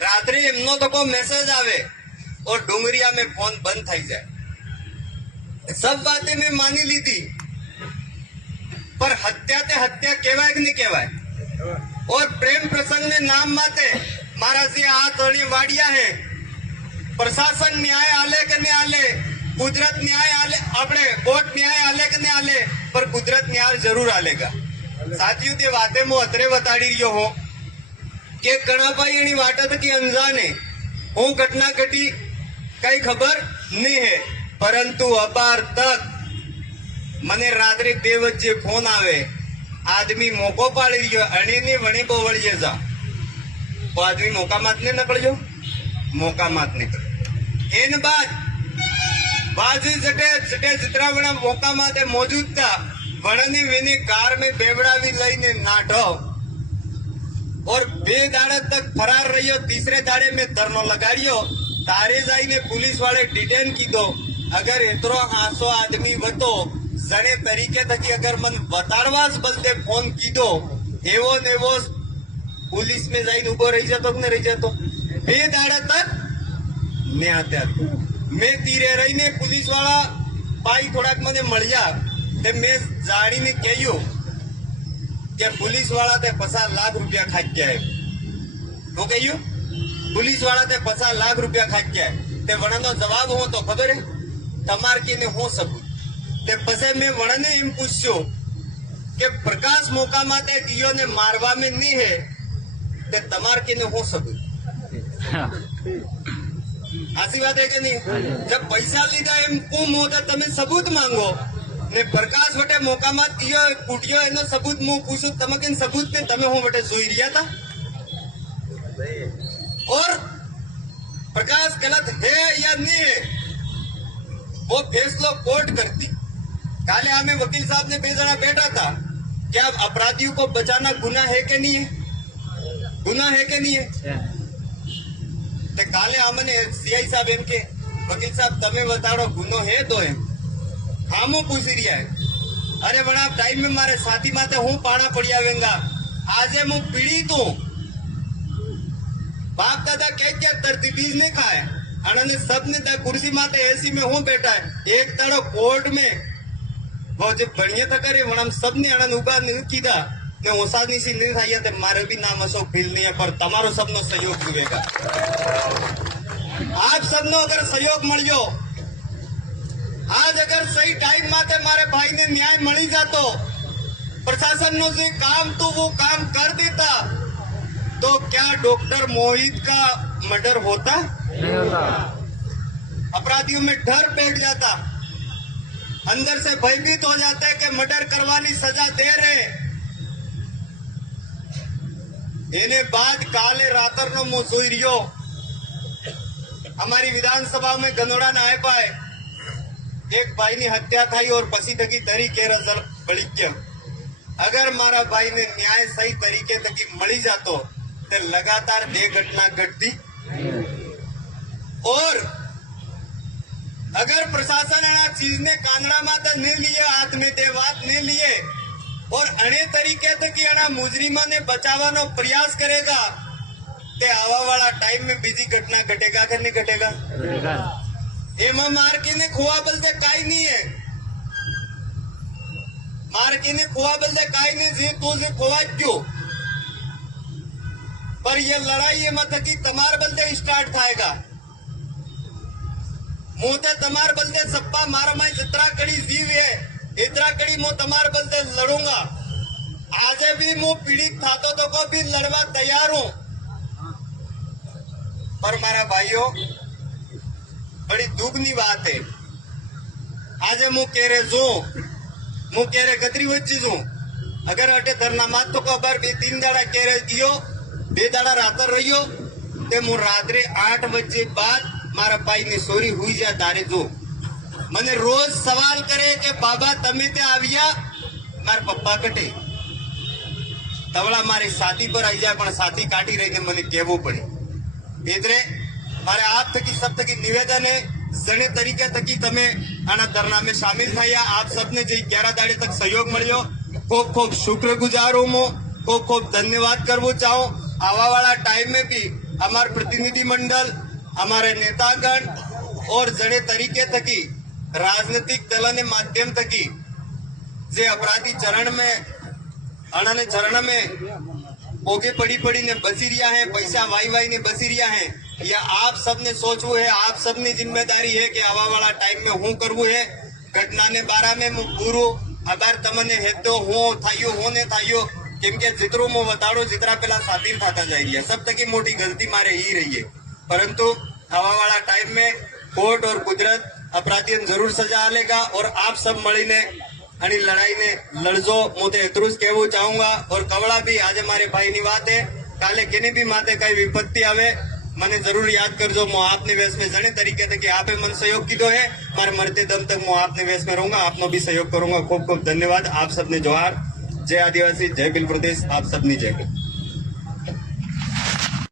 रात्रि एमनो तो को मैसेज आवे और डुंगरिया में फोन बंद थी जाए। सब बातें मैं मानी ली थी, पर हत्या ते हत्या कहवाय कि नहीं कहवाय। और प्रेम प्रसंग ने नाम माते महाराज जी हाथ अड़ी वाड़िया है। प्रशासन न्याय आले के नहीं आले, कुदरत न्याय आले, अपने कोर्ट न्याय आले के नहीं आले, पर कुदरत न्याय जरूर आलेगा। साथियों ते वाते मो अतरे बताड़ी रह्यो हो કે કણાભાઈ એની વાટત કે અંજાને હું ઘટના ઘટી કઈ ખબર નહીં હે, પરંતુ અપાર તક મને રાત્રે 2 વચ્ચે ફોન આવે, આદમી મોકો પાડી રહ્યો અણી ની વણી બોવળીએ જા તો આદમી મોકા માત ને નકળજો, મોકા માત નીકળ। એન બાદ બાજી જટે જટે ચિત્રાવણા મોકા માતે મોજૂદ था, વણની વેની કાર में બેવડાવી લઈને નાઠો और 2 दाड़े तक फरार रहियो। तीसरे दाड़े में धरनो लगाड़ियो, तारे जाई ने पुलिस वाले डिटेन की दो। अगर इतरो हांसो आदमी वतो जने तरीके थकी अगर मन बताड़वास बलते फोन की दो एवो ने वो पुलिस में जाई उभो रही जातो कि नहीं रही जातो। 2 दाड़े तक ने आते मैं तीरे रही ने पुलिस वाला पाई थोड़ाक मने मळ्या ते मैं जाणी ने कह्यो કે पुलिस वाला ते 50 लाख रुपया खाई गया है। तो कहियो पुलिस वाला ते 50 लाख रुपया खाई गया है। ते वणनो जवाब हो तो खबर है तमार की ने हो सबूत। ते पसे मैं वणने एम पूछ्यो के प्रकाश मोका माते कियो ने मारवा में नहीं है, ते तमार की ने हो सबूत। आसी बात है कि नहीं। जब पैसा लीधा एम कुम होता तमे सबूत मांगो ने प्रकाश वटे मोका मात कियो कूटियो एनो सबूत मु पूछू तमे के सबूत ने तमे हूं वटे जोई रिया था। और प्रकाश गलत है या नहीं है वो फैसलो कोर्ट करती। काले हमें वकील साहब ने 2 जना बैठा था, क्या अपराधियों को बचाना गुनाह है कि नहीं है, गुनाह है कि नहीं है। ते काले हमने सीआई साहब एम के वकील साहब तमे बताड़ो गुनो है तो एम हामो पूछी रिया है। अरे बड़ा टाइम में मारे साथी माते हूं पाना पड़िया वेंगा, आजे मु पीड़ित हूं। बाप दादा क्या तरतीबीज ने खाए अने सबने ता कुर्सी माते एसी में हूं बैठा है। एक तारो कोर्ट में वो जो बढ़िया था करे वणम सबने आनंद उबा नहीं कीधा ने ओसानी सी नहीं थाया ते मारे भी नाम असो फील नहीं है, पर तमारो सबनो सहयोग जुएगा। आप सबनो अगर सहयोग मळ्यो, आज अगर सही टाइम माते मारे भाई ने न्याय मળી जातो, प्रशासन नो जे काम तो वो काम कर देता, तो क्या डॉक्टर मोहित का मर्डर होता? नहीं होता। अपराधियों में डर बैठ जाता, अंदर से भयभीत हो जाता है कि मर्डर करवानी सजा दे रहे। एने बाद काले रातर नो मो जोई रियो हमारी विधानसभा में गनोड़ा ना आए पाए एक भाई ने हत्या थी और पसी थकी तरीके रिजल्ट बड़ी गया। अगर मारा भाई ने न्याय सही तरीके थकी मળી जातो तो लगातार 2 घटना घटती। और अगर प्रशासन आ चीज ने कानड़ा माता नहीं लिए, हाथ में दे बात नहीं लिए और अने तरीके थकी अना मुजरिमा ने बचावानो प्रयास करेगा ते आवा वाला टाइम में बीजी घटना घटेगा कि नहीं घटेगा। एमा मारकी ने खुआ बलते काई नहीं है, मारकी ने खुआ बलते काई नहीं जी तू जे खुआ क्यों। पर ये लड़ाई ये मत की तमार बलते स्टार्ट थाएगा, मोते तमार बलते सप्पा मारा माई जितना कड़ी जीव है इतना कड़ी मो तमार बलते लड़ूंगा। आजे भी मो पीड़ित था तो को भी लड़वा तैयार हूं। पर मारा भाइयों बड़ी दुखनी बात है, आज मु कह रहे जो मु कह रहे गतरी वच्ची जो अगर अटे धरना मात तो खबर 2-3 दाड़ा कह रहे दियो 2 दाड़ा रातर रहियो ते मु रात्रे 8 बजे बाद मारा भाई ने सोरी हुई जा तारे जो मने रोज सवाल करे के बाबा तमे ते आविया मार पप्पा कटे तवड़ा मारी साथी पर आई जाए पण साथी काटी रही के मने कहवो पड़े। इतरे मारे आप थकी सब थकी निवेदन है जने तरीके थकी तमे आना धरना में शामिल थया। आप सबने जे 11 दाड़े तक सहयोग मळ्यो खूब खूब शुक्रगुजार हूं, खूब खूब धन्यवाद करवो चाहूं। आवा वाला टाइम में भी हमारे प्रतिनिधि मंडल, हमारे नेतागण और जड़े तरीके थकी राजनीतिक दल ने माध्यम थकी जे अपराधी चरण में अणने चरण में ओगे पड़ी ने बसी रिया है, पैसा वाई ने बसी रिया है। या आप सबने सोचवू है, आप सबनी जिम्मेदारी है कि आवा वाला टाइम में हूं करवू है। घटना ने बारा में मु पूरो आधार तमने हेतो हूं थायो होने थायो केम के जितरो मो बताड़ो जितरा पेला स्वाधीन थाता जाई रिया सब तक मोटी गलती मारे ही रही है। परंतु आवा वाला टाइम में कोर्ट और कुदरत अपराधियों जरूर सजा आलेगा और आप सब मळीने आणि लड़ाई ने लड़जो। मुझे इतरू कहू चाहूंगा और कवड़ा भी आज हमारे भाई नी बात है, काले केनी भी माते कई विपत्ति आवे मने जरूर याद करजो। मो आपने वेश में जने तरीके थे कि आपे मन सहयोग कीधो है, मारे मरते दम तक मो आपने वेश में रहूंगा, आपनो भी सहयोग करूंगा। खूब खूब धन्यवाद। आप सबने जोहार। जय आदिवासी, जय बिल प्रदेश, आप सबनी जय।